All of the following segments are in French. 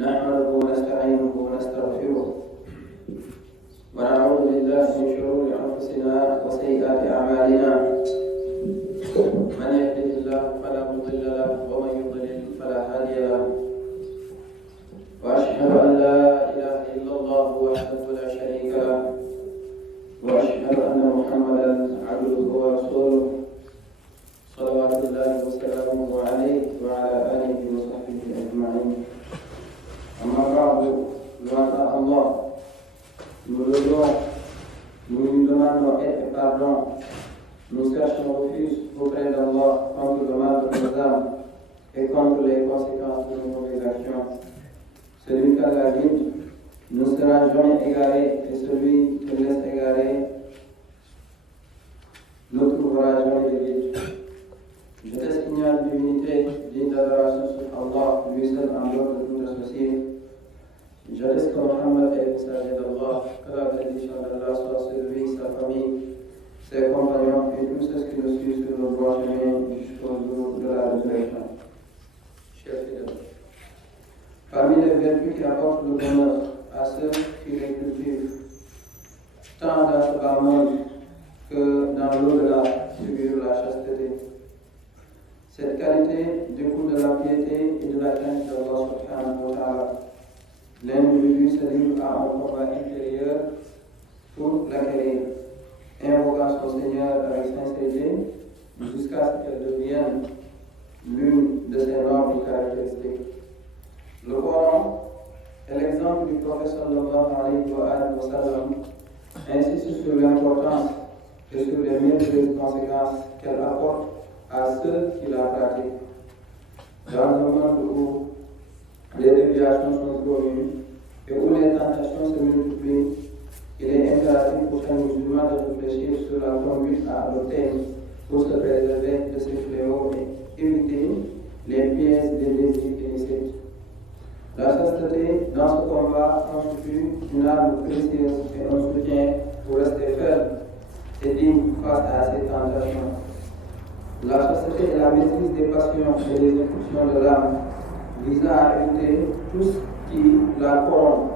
نحمده ونستعينه ونستغفره ونعوذ بالله من شرور أنفسنا وسيئات أعمالنا من يهده الله فلا مضل له ومن يضلل فلا هادي له وأشهد أن لا إله إلا الله وحده لا شريك له وأشهد أن محمدا عبده ورسوله صلوات الله وسلامه عليه وعلى آله وصحبه أجمعين. أما بعد لوata Allah, nous levons, nous lui demandons aide et pardon, nous cherchons refuge auprès d'Allah contre le mal de nos âmes et contre les conséquences de nos mauvaises actions. Celui qu'Allah guide ne sera jamais égaré et celui qui laisse égarer ne trouvera jamais de guide. Je testigne une divinité digne d'adoration sur Allah, lui seul en dehors de tout associé. J'atteste que Mohammed est le messager d'Allah, que la bénédiction d'Allah soit sur lui, sa famille, ses compagnons et tous ceux qui le suivent sur le droit chemin jusqu'au jour de la résurrection. Chers fidèles, parmi les vertus qui apportent le bonheur à ceux qui les cultivent, tant dans ce bas monde que dans l'au-delà, figure la chasteté. Cette qualité découle de la piété et de la crainte d'Allah subhanahu wa ta'ala. L'individu se livre à un combat intérieur pour l'acquérir, invoquant son Seigneur avec sincérité jusqu'à ce qu'elle devienne l'une de ses nobles caractéristiques. Le Coran est l'exemple du prophète sallallahu alayhi wa sallam insiste sur l'importance et sur les merveilleuses conséquences qu'elle apporte à ceux qui la pratiquent. Dans un monde où les déviations sont communes et où les tentations se multiplient, il est impératif pour chaque musulman de réfléchir sur la conduite à adopter pour se préserver de ces fléaux et éviter les pièges des désirs illicites. La chasteté dans ce combat constitue une arme précieuse et un soutien pour rester ferme et digne face à ces tentations. La chasteté est la maîtrise des passions et des impulsions de l'âme, visant à éviter tout ce qui la corrompt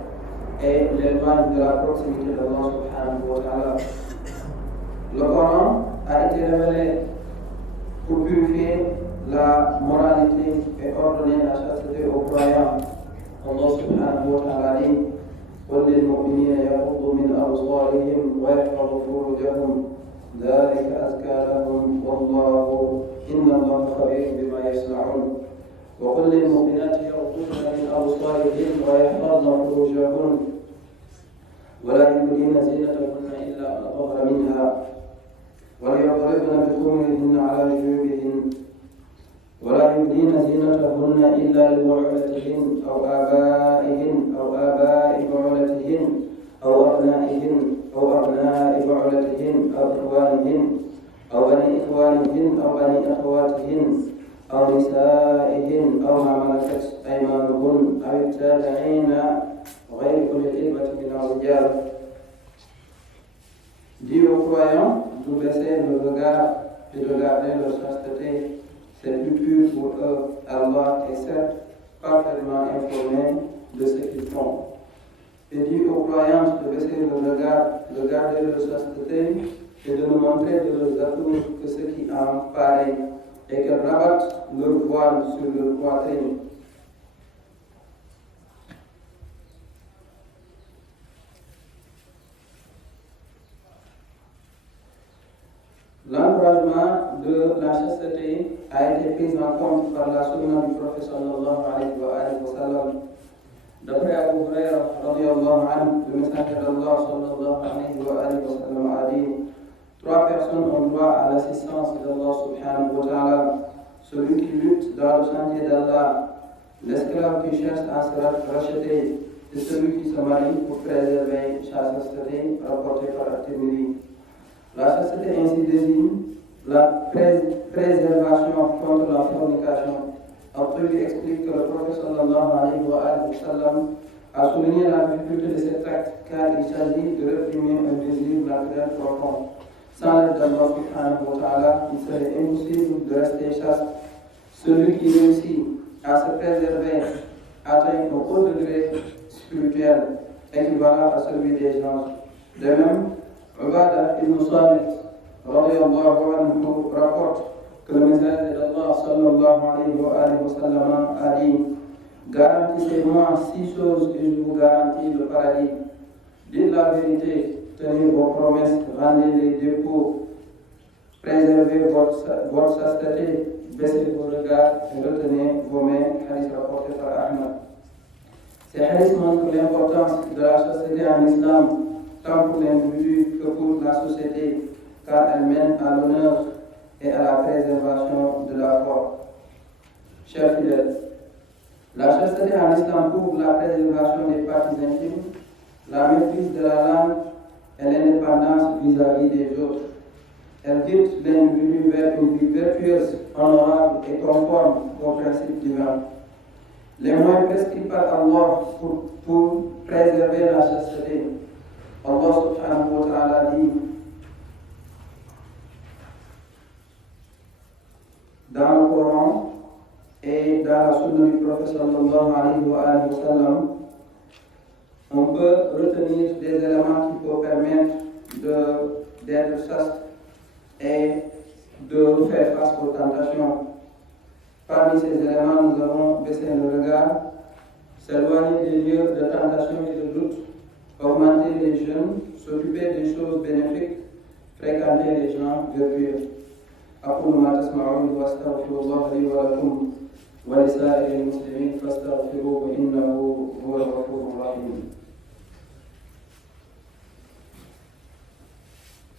et l'éloigne de la proximité d'Allah subhanahu wa ta'ala. Le Coran a été révélé pour purifier la moralité et ordonner la chasteté aux croyants. Allah subhanahu wa ta'ala dit قل للمؤمنين يغضوا من أبصارهم ويحفظوا فروجهم ذلك أزكى لهم والله إن الله خبير بما يصنعون وقل للمؤمنات يغضضن من أبصارهن ويحفظن فروجهن ولا يبدين زينتهن إلا ما ظهر منها وليضربن بخمرهن على جيوبهن ولا يبدين زينتهن إلا لبعولتهن أو آبائهن أو آباء بعولتهن أو أبنائهن أو أبناء بعولتهن أو إخوانهن أو بني إخوانهن أو بني أخواتهن أو نسائهن أو ما ملكت أيمانهن أو التابعين غير أولي الإربة من الرجال. Dis aux croyants de baisser le regard et de garder leur chasteté, c'est plus pur pour eux. Allah est certes parfaitement informé de ce qu'ils font. Et dis aux croyants de baisser le regard, de garder leur chasteté et de ne montrer de leurs atouts que ce qui en pareil, et qu'elles rabattent leur voile sur leur poitrine. L'encouragement de la chasteté a été pris en compte par la sunna du prophète sallallahu alayhi wa sallam. D'après Abu Huraira radiyallahu anhu, le messager d'Allah sallallahu alayhi wa sallam a dit: trois personnes ont droit à l'assistance d'Allah subhanahu wa ta'ala. Celui qui lutte dans le chantier d'Allah, l'esclave qui cherche à se racheter, et celui qui se marie pour préserver sa chasteté, rapporté par At-Tirmidhi. La chasteté ainsi désigne la préservation contre la fornication. At-Tirmidhi explique que le prophète sallallahu alayhi wa sallam a souligné la difficulté de cet acte car il s'agit de réprimer un désir naturel profond. Sans l'aide d'Allah subhanahu wa ta'ala, il serait impossible de rester chaste. Celui qui réussit à se préserver atteint un haut degré spirituel équivalent à celui des anges. De même, Ubadah ibn Samit radiyallahu anhu rapporte que le messager d'Allah sallallahu alayhi wa sallam a dit: garantissez-moi 6 choses et je vous garantis le paradis. Dites la vérité, tenez vos promesses, rendez les dépôts, préservez votre chasteté, baissez vos regards et retenez vos mains. Hadith rapporté par Ahmad. Ces hadiths montrent l'importance de la chasteté en islam, tant pour l'individu que pour la société, car elle mène à l'honneur et à la préservation de la foi. Chers fidèles, la chasteté en islam couvre la préservation des parties intimes, la maîtrise de la langue et l'indépendance vis-à-vis des autres. Elle guide l'individu vers une vie vertueuse, honorable et conforme aux principes divins. Les moyens prescrits par Allah pour préserver la chasteté. Allah subhanahu wa ta'ala dit dans le Coran et dans la sunna du prophète sallallahu alayhi wa sallam, on peut retenir des éléments qui peuvent permettre d'être chaste et de faire face aux tentations. Parmi ces éléments, nous avons baissé le regard, s'éloigner des lieux de tentation et de doute, augmenter les jeûnes, s'occuper des choses bénéfiques, fréquenter les gens vertueux. أقول ما تسمعون وأستغفر الله لي ولكم ولسائر المسلمين فاستغفروه إنه هو الغفور الرحيم.